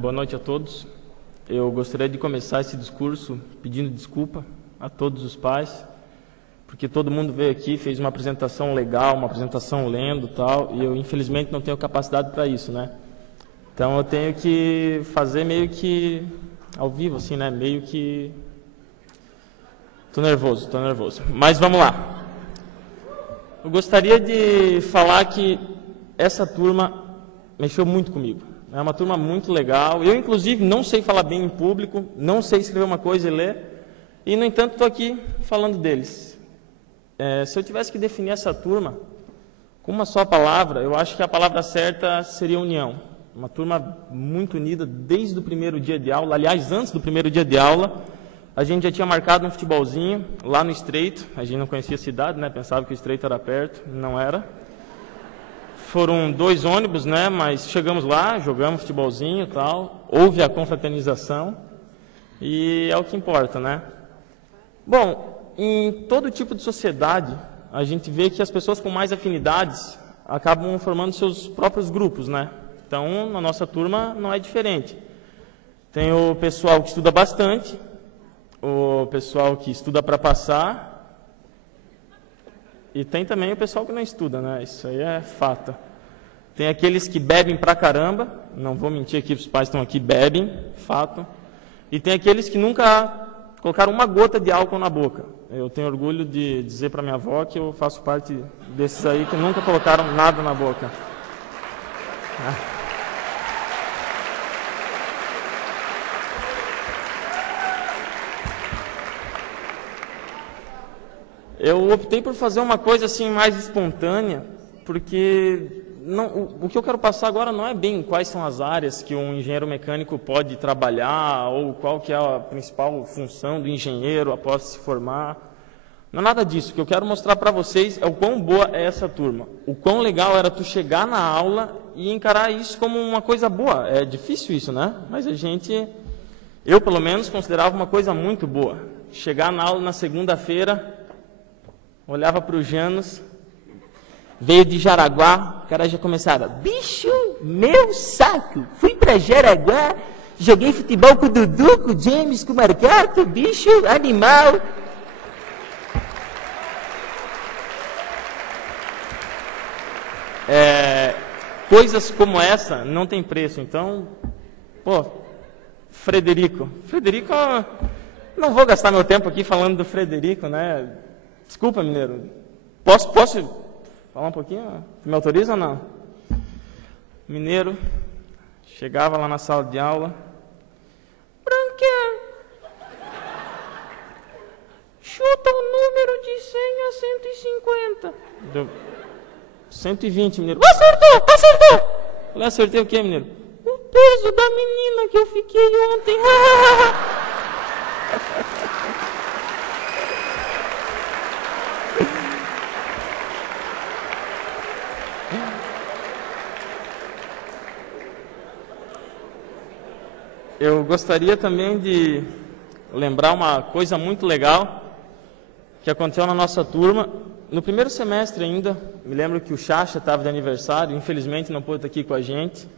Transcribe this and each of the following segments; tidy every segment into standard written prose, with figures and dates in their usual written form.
Boa noite a todos. Eu gostaria de começar esse discurso pedindo desculpa a todos os pais, porque todo mundo veio aqui, fez uma apresentação legal, uma apresentação lendo e tal, e eu infelizmente não tenho capacidade para isso, né? Então eu tenho que fazer meio que ao vivo, assim, né? Meio que... Tô nervoso. Mas vamos lá. Eu gostaria de falar que essa turma mexeu muito comigo. É uma turma muito legal. Eu, inclusive, não sei falar bem em público, não sei escrever uma coisa e ler, e, no entanto, estou aqui falando deles. Se eu tivesse que definir essa turma com uma só palavra, eu acho que a palavra certa seria união. Uma turma muito unida desde o primeiro dia de aula. Aliás, antes do primeiro dia de aula, a gente já tinha marcado um futebolzinho lá no Estreito. A gente não conhecia a cidade, né? Pensava que o Estreito era perto, não era. Foram 2 ônibus, né? Mas chegamos lá, jogamos futebolzinho e tal. Houve a confraternização e é o que importa, né? Bom, em todo tipo de sociedade, a gente vê que as pessoas com mais afinidades acabam formando seus próprios grupos, né? Então, na nossa turma não é diferente. Tem o pessoal que estuda bastante, o pessoal que estuda para passar, e tem também o pessoal que não estuda, né? Isso aí é fato. Tem aqueles que bebem pra caramba, não vou mentir aqui, os pais estão aqui, bebem, fato. E tem aqueles que nunca colocaram uma gota de álcool na boca. Eu tenho orgulho de dizer para minha avó que eu faço parte desses aí que nunca colocaram nada na boca. Eu optei por fazer uma coisa assim mais espontânea, porque o que eu quero passar agora não é bem quais são as áreas que um engenheiro mecânico pode trabalhar, ou qual que é a principal função do engenheiro após se formar. Não é nada disso. O que eu quero mostrar para vocês é o quão boa é essa turma. O quão legal era tu chegar na aula e encarar isso como uma coisa boa. É difícil isso, né? Mas eu pelo menos considerava uma coisa muito boa. Chegar na aula na segunda-feira, olhava para o Janos, veio de Jaraguá, o cara já começava, bicho, meu saco, fui para Jaraguá, joguei futebol com o Dudu, com o James, com o Marcato, bicho, animal. Coisas como essa não tem preço, então, Frederico, não vou gastar meu tempo aqui falando do Frederico, né? Desculpa, mineiro. Posso falar um pouquinho? Me autoriza ou não? Mineiro, chegava lá na sala de aula. Branquer, chuta o número de 100 a 150. Deu 120, mineiro. Acertou! Falei, acertei o quê, mineiro? O peso da menina que eu fiquei ontem. Eu gostaria também de lembrar uma coisa muito legal que aconteceu na nossa turma. No primeiro semestre ainda, me lembro que o Chacha estava de aniversário, infelizmente não pôde estar aqui com a gente.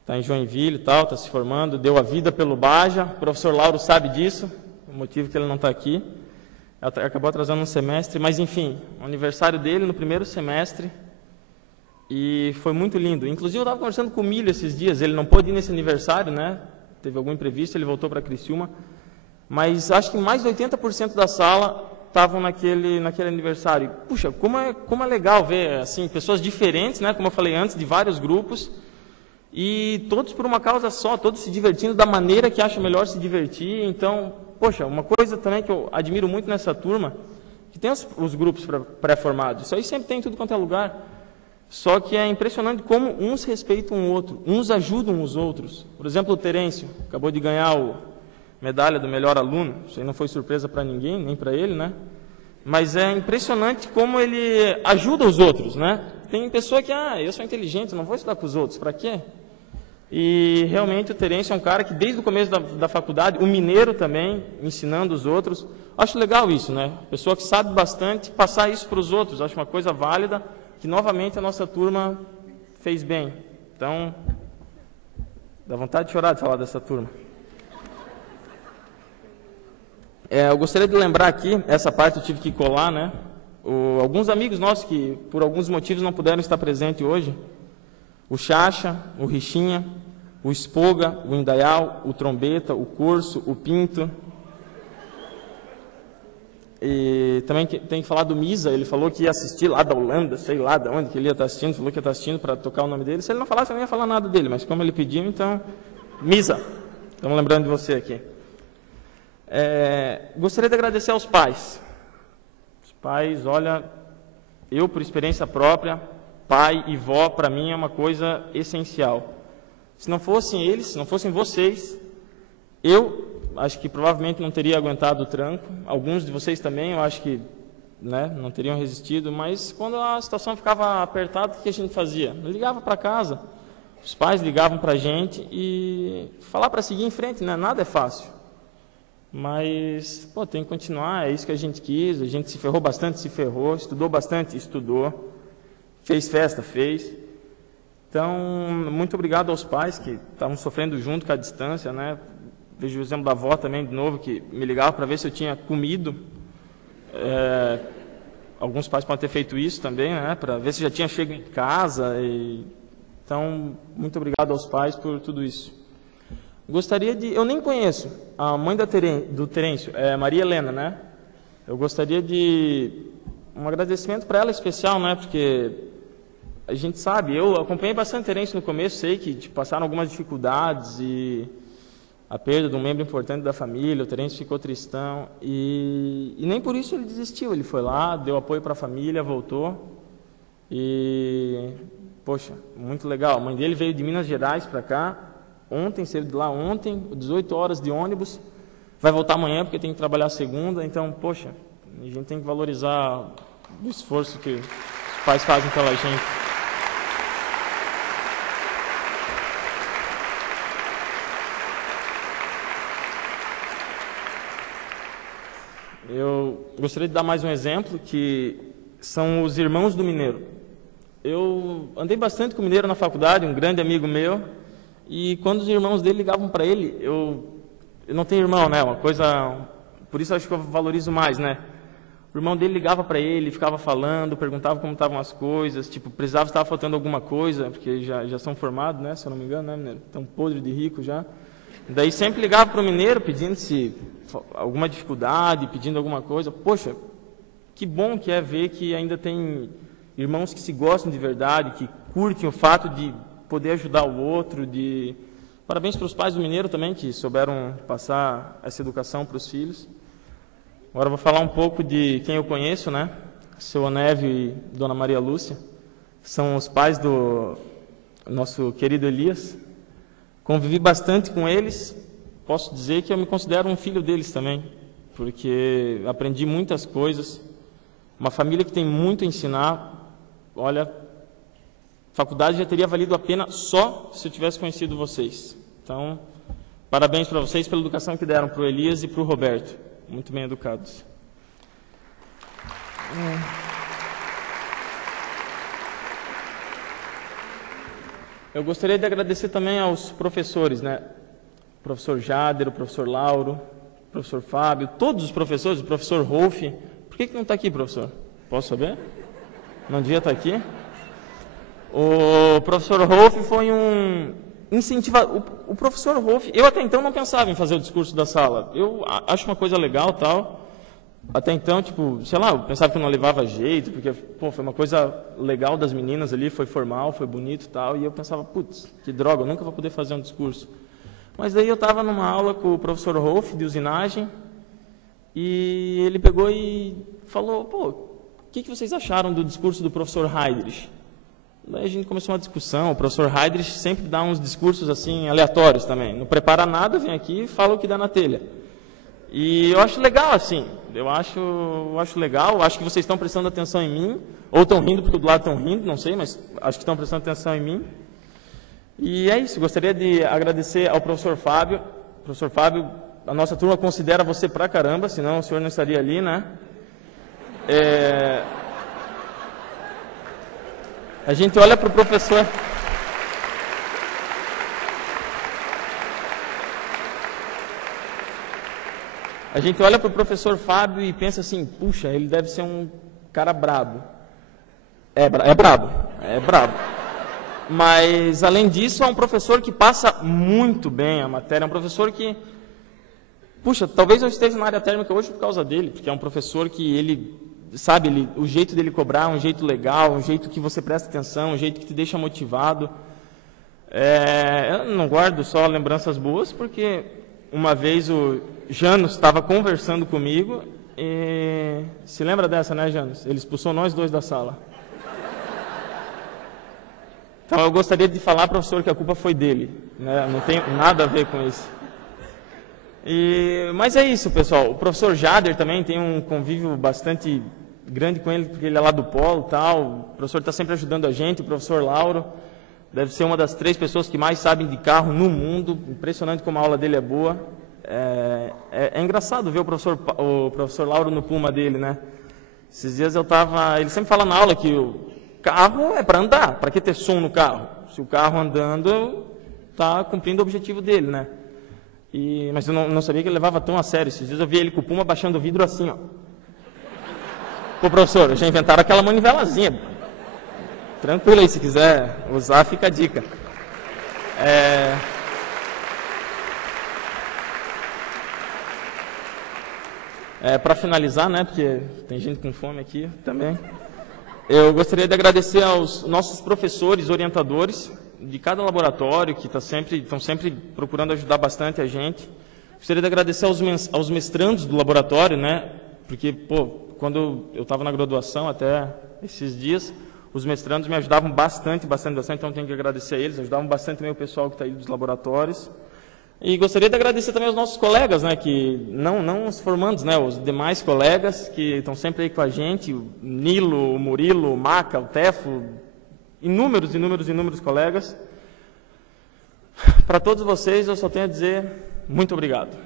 Está em Joinville e tal, está se formando, deu a vida pelo Baja. O professor Lauro sabe disso, o motivo que ele não está aqui. Acabou atrasando um semestre, mas enfim, o aniversário dele no primeiro semestre. E foi muito lindo. Inclusive, eu estava conversando com o Milho esses dias. Ele não pôde ir nesse aniversário, né? Teve algum imprevisto, ele voltou para Criciúma. Mas acho que mais de 80% da sala estavam naquele aniversário. Puxa, como é legal ver assim, pessoas diferentes, né? Como eu falei antes, de vários grupos. E todos por uma causa só, todos se divertindo da maneira que acham melhor se divertir. Então, poxa, uma coisa também que eu admiro muito nessa turma, que tem os grupos pré-formados. Isso aí sempre tem em tudo quanto é lugar. Só que é impressionante como uns respeitam o outro, uns ajudam os outros. Por exemplo, o Terêncio acabou de ganhar a medalha do melhor aluno. Isso aí não foi surpresa para ninguém, nem para ele, né? Mas é impressionante como ele ajuda os outros, né? Tem pessoa que, eu sou inteligente, não vou estudar com os outros, para quê? E realmente o Terêncio é um cara que desde o começo da faculdade, o mineiro também, ensinando os outros. Acho legal isso, né? Pessoa que sabe bastante, passar isso para os outros, acho uma coisa válida, que novamente a nossa turma fez bem. Então, Dá vontade de chorar de falar dessa turma. Eu gostaria de lembrar aqui, essa parte eu tive que colar, né? Alguns amigos nossos que, por alguns motivos, não puderam estar presentes hoje. O Chacha, o Richinha, o Espoga, o Indaial, o Trombeta, o Curso, o Pinto. E também tem que falar do Misa, ele falou que ia assistir lá da Holanda, sei lá de onde que ele ia estar assistindo, falou que ia estar assistindo para tocar o nome dele. Se ele não falasse, eu não ia falar nada dele, mas como ele pediu, então, Misa, estamos lembrando de você aqui. Gostaria de agradecer aos pais. Os pais, olha, eu por experiência própria, pai e vó, para mim é uma coisa essencial. Se não fossem eles, se não fossem vocês, eu acho que provavelmente não teria aguentado o tranco. Alguns de vocês também, eu acho que não teriam resistido. Mas quando a situação ficava apertada, o que a gente fazia? Eu ligava para casa, os pais ligavam para a gente e falar para seguir em frente, né? Nada é fácil. Mas, tem que continuar, é isso que a gente quis. A gente se ferrou bastante, se ferrou. Estudou bastante, estudou. Fez festa, fez. Então, muito obrigado aos pais que estavam sofrendo junto com a distância, né? Vejo o exemplo da avó também, de novo, que me ligava para ver se eu tinha comido. Alguns pais podem ter feito isso também, né? Para ver se já tinha chegado em casa. Então, muito obrigado aos pais por tudo isso. Gostaria de... Eu nem conheço a mãe do Terêncio, Maria Helena, né? Eu gostaria de... Um agradecimento para ela especial, né? Porque a gente sabe, eu acompanhei bastante Terêncio no começo, sei que passaram algumas dificuldades e a perda de um membro importante da família, o Terêncio ficou tristão e nem por isso ele desistiu, ele foi lá, deu apoio para a família, voltou e, poxa, muito legal. A mãe dele veio de Minas Gerais para cá, ontem, saiu de lá ontem, 18 horas de ônibus, vai voltar amanhã porque tem que trabalhar segunda, então, poxa, a gente tem que valorizar o esforço que os pais fazem pela gente. Eu gostaria de dar mais um exemplo, que são os irmãos do Mineiro. Eu andei bastante com o Mineiro na faculdade, um grande amigo meu, e quando os irmãos dele ligavam para ele, eu não tenho irmão, né? Uma coisa, por isso acho que eu valorizo mais, né? O irmão dele ligava para ele, ficava falando, perguntava como estavam as coisas, tipo, precisava estar faltando alguma coisa, porque já são formados, né? Se eu não me engano, né, Mineiro? Estão podres de rico já. Daí sempre ligava para o Mineiro pedindo se alguma dificuldade, pedindo alguma coisa. Poxa, que bom que é ver que ainda tem irmãos que se gostam de verdade, que curtem o fato de poder ajudar o outro. Parabéns para os pais do Mineiro também, que souberam passar essa educação para os filhos. Agora eu vou falar um pouco de quem eu conheço, né? Seu Onésio e Dona Maria Lúcia. São os pais do nosso querido Elias. Convivi bastante com eles, posso dizer que eu me considero um filho deles também, porque aprendi muitas coisas, uma família que tem muito a ensinar. Olha, a faculdade já teria valido a pena só se eu tivesse conhecido vocês. Então, parabéns para vocês pela educação que deram para o Elias e para o Roberto, muito bem educados. Eu gostaria de agradecer também aos professores, né? O professor Jader, o professor Lauro, o professor Fábio, todos os professores, o professor Rolf. Por que não está aqui, professor? Posso saber? Não devia estar aqui? O professor Rolf foi um incentivador. O professor Rolf, eu até então não pensava em fazer o discurso da sala. Eu acho uma coisa legal, tal. Até então, tipo, sei lá, eu pensava que eu não levava jeito, porque, foi uma coisa legal das meninas ali, foi formal, foi bonito e tal, e eu pensava, putz, que droga, eu nunca vou poder fazer um discurso. Mas daí eu estava numa aula com o professor Rolf, de usinagem, e ele pegou e falou, o que vocês acharam do discurso do professor Heidrich? Daí a gente começou uma discussão, o professor Heidrich sempre dá uns discursos assim, aleatórios também, não prepara nada, vem aqui e fala o que dá na telha. E eu acho legal, assim, eu acho legal, acho que vocês estão prestando atenção em mim, ou estão rindo porque do lado estão rindo, não sei, mas acho que estão prestando atenção em mim. E é isso, gostaria de agradecer ao professor Fábio. Professor Fábio, a nossa turma considera você pra caramba, senão o senhor não estaria ali, né? A gente olha para o professor... A gente olha para o professor Fábio e pensa assim, puxa, ele deve ser um cara brabo. É brabo. Mas, além disso, é um professor que passa muito bem a matéria, é um professor que, puxa, talvez eu esteja na área térmica hoje por causa dele, porque é um professor que ele, sabe, o jeito dele cobrar é um jeito legal, um jeito que você presta atenção, um jeito que te deixa motivado. Eu não guardo só lembranças boas, porque uma vez o Janos estava conversando comigo e... Se lembra dessa, né, Janos? Ele expulsou nós dois da sala. Então eu gostaria de falar, professor, que a culpa foi dele, né? Não tem nada a ver com isso. Mas é isso, pessoal. O professor Jader também tem um convívio bastante grande com ele, porque ele é lá do Polo e tal. O professor está sempre ajudando a gente. O professor Lauro deve ser uma das 3 pessoas que mais sabem de carro no mundo. Impressionante como a aula dele é boa. É engraçado ver o professor Lauro no Puma dele, né? Esses dias ele sempre fala na aula que o carro é para andar, para que ter som no carro? Se o carro andando, está cumprindo o objetivo dele, né? Mas eu não sabia que ele levava tão a sério. Esses dias eu vi ele com o Puma baixando o vidro assim, ó. Pô, professor, já inventaram aquela manivelazinha. Tranquilo aí, se quiser usar, fica a dica. Para finalizar, né, porque tem gente com fome aqui também, eu gostaria de agradecer aos nossos professores, orientadores de cada laboratório, que estão sempre procurando ajudar bastante a gente. Gostaria de agradecer aos mestrandos do laboratório, né, porque, quando eu estava na graduação, até esses dias, os mestrandos me ajudavam bastante, então tenho que agradecer a eles, ajudavam bastante também o pessoal que está aí dos laboratórios. E gostaria de agradecer também aos nossos colegas, né, que não os formandos, né, os demais colegas que estão sempre aí com a gente, o Nilo, o Murilo, o Maca, o Tefo, inúmeros colegas. Para todos vocês, eu só tenho a dizer muito obrigado.